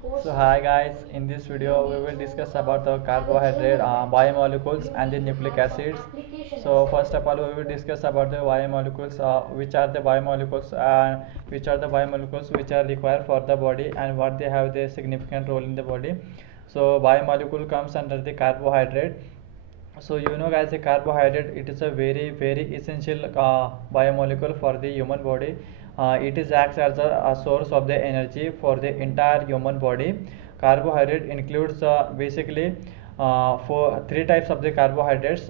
So hi guys, in this video we will discuss about the carbohydrate biomolecules and the nucleic acids. So first of all we will discuss about the biomolecules, which are the biomolecules and which are required for the body and what they have the significant role in the body. So biomolecule comes under the carbohydrate. So guys, the carbohydrate, it is a very essential biomolecule for the human body. It is acts as a source of the energy for the entire human body. Carbohydrate includes basically for three types of the carbohydrates,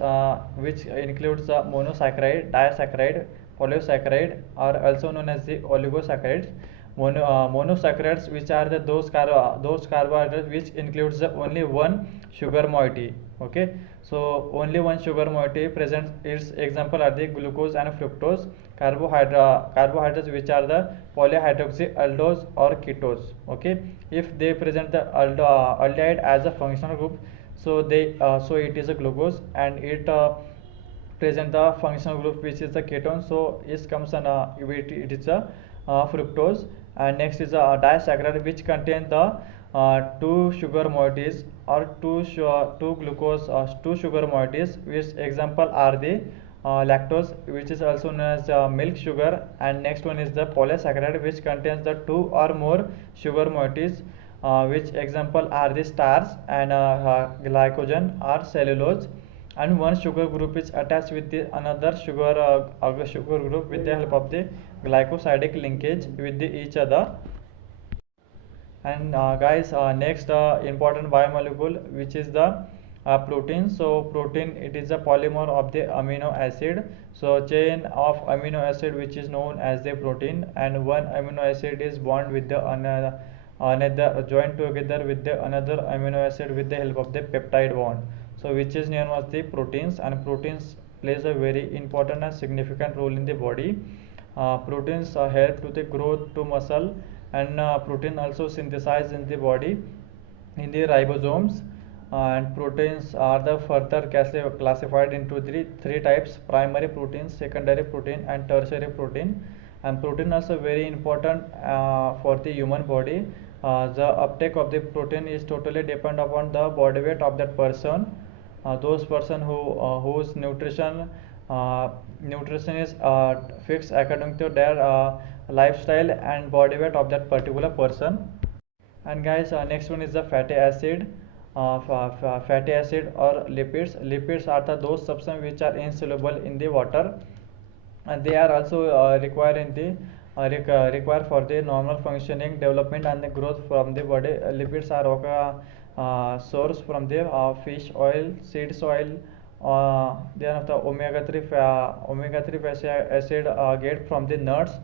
which includes monosaccharide, disaccharide, polysaccharide, or also known as the oligosaccharides. Monosaccharides, which are those carbohydrates which includes only one sugar moiety. Okay, so only one sugar moiety present. Its example are the glucose and fructose. Carbohydrates which are the polyhydroxy aldose or ketose. Okay, if they present the aldehyde as a functional group, so it is a glucose, and it present the functional group which is the ketone, so it comes on it is a fructose. And next is a disaccharide, which contain the two sugar moieties or two glucose two sugar moieties, which example are the lactose, which is also known as milk sugar. And next one is the polysaccharide, which contains the two or more sugar moieties, which example are the starch and glycogen or cellulose. And one sugar group is attached with the another sugar group with the help of the glycosidic linkage with each other. And guys, next important biomolecule, which is the protein. So protein, it is a polymer of the amino acid. So chain of amino acid which is known as the protein, and one amino acid is bond with the another joined together with the another amino acid with the help of the peptide bond, so which is known as the proteins. And proteins plays a very important and significant role in the body. Proteins help to the growth to muscle, and protein also synthesized in the body in the ribosomes. And proteins are the further classified into the three types: primary protein, secondary protein, and tertiary protein. And protein also very important for the human body. The uptake of the protein is totally depend upon the body weight of that person. Those person whose nutrition is fixed according to their lifestyle and body weight of that particular person. And guys, next one is the fatty acid. Fatty acid or lipids are those substances which are insoluble in the water, and they are also required for the normal functioning, development, and the growth from the body. Lipids are source from the fish oil, seeds oil. Then of the omega 3 fatty acid get from the nuts.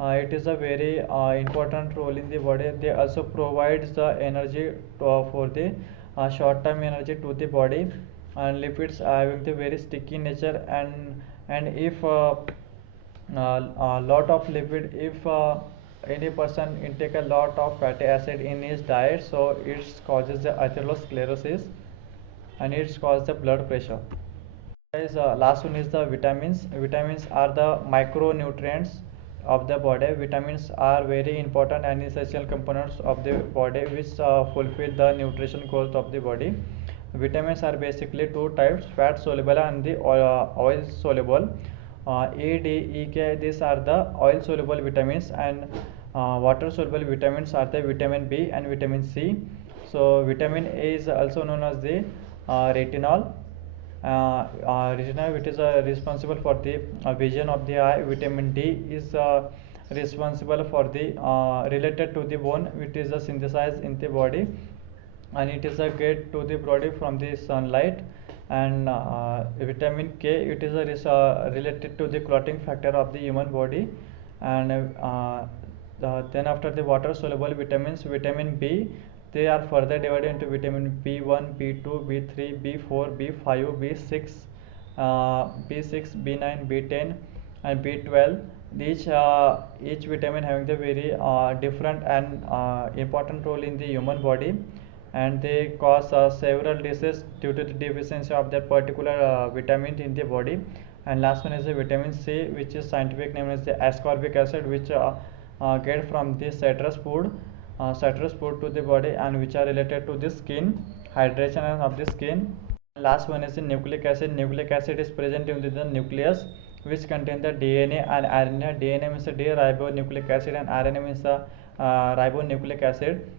It is a very important role in the body. They also provides the energy for the short term energy to the body. And lipids are having the very sticky nature, and if lot of lipid, if any person intake a lot of fatty acid in his diet, so it causes the atherosclerosis, and it causes the blood pressure. Guys, last one is the vitamins. Vitamins are the micronutrients of the body. Vitamins are very important and essential components of the body, which fulfill the nutrition goals of the body. Vitamins are basically two types: fat soluble and the oil soluble. A, D, E, K, these are the oil soluble vitamins, and water soluble vitamins are the vitamin B and vitamin C. So vitamin A is also known as the retinol. Retinol, which is responsible for the vision of the eye. Vitamin D is responsible for the related to the bone, which is synthesized in the body, and it is get to the body from the sunlight. And vitamin K, it is related to the clotting factor of the human body. And then after the water soluble vitamins, vitamin B, they are further divided into vitamin B1, B2, B3, B4, B5, B6, B6, B9, B10, and B12. Each vitamin having the very different and important role in the human body, and they cause several diseases due to the deficiency of that particular vitamin in the body. And last one is the vitamin C, which is scientific name is the ascorbic acid, which get from the citrus food. citrus put to the body and which are related to the skin, hydration of the skin. Last one is the nucleic acid. Nucleic acid is present in the nucleus, which contain the DNA and RNA. DNA means the deoxyribonucleic acid and RNA means the ribonucleic acid.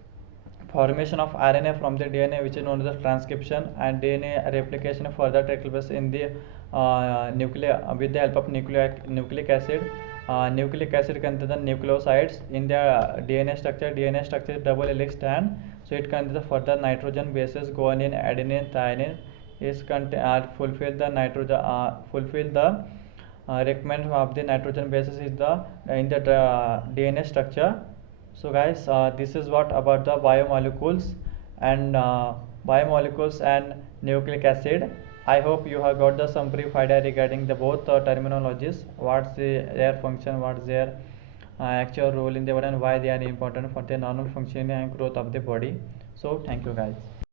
Formation of RNA from the DNA, which is known as the transcription, and DNA replication further takes place in the with the help of nucleic acid. Nucleic acid contains the nucleosides in the DNA structure. DNA structure is double helix strand, so it contains the further nitrogen bases guanine, adenine, thymine is fulfill the requirement of the nitrogen bases is the in the DNA structure. So guys, this is what about the biomolecules and nucleic acid. I hope you have got some brief idea regarding the both terminologies, what's their function, what's their actual role in the body, and why they are important for the normal functioning and growth of the body. So thank you guys.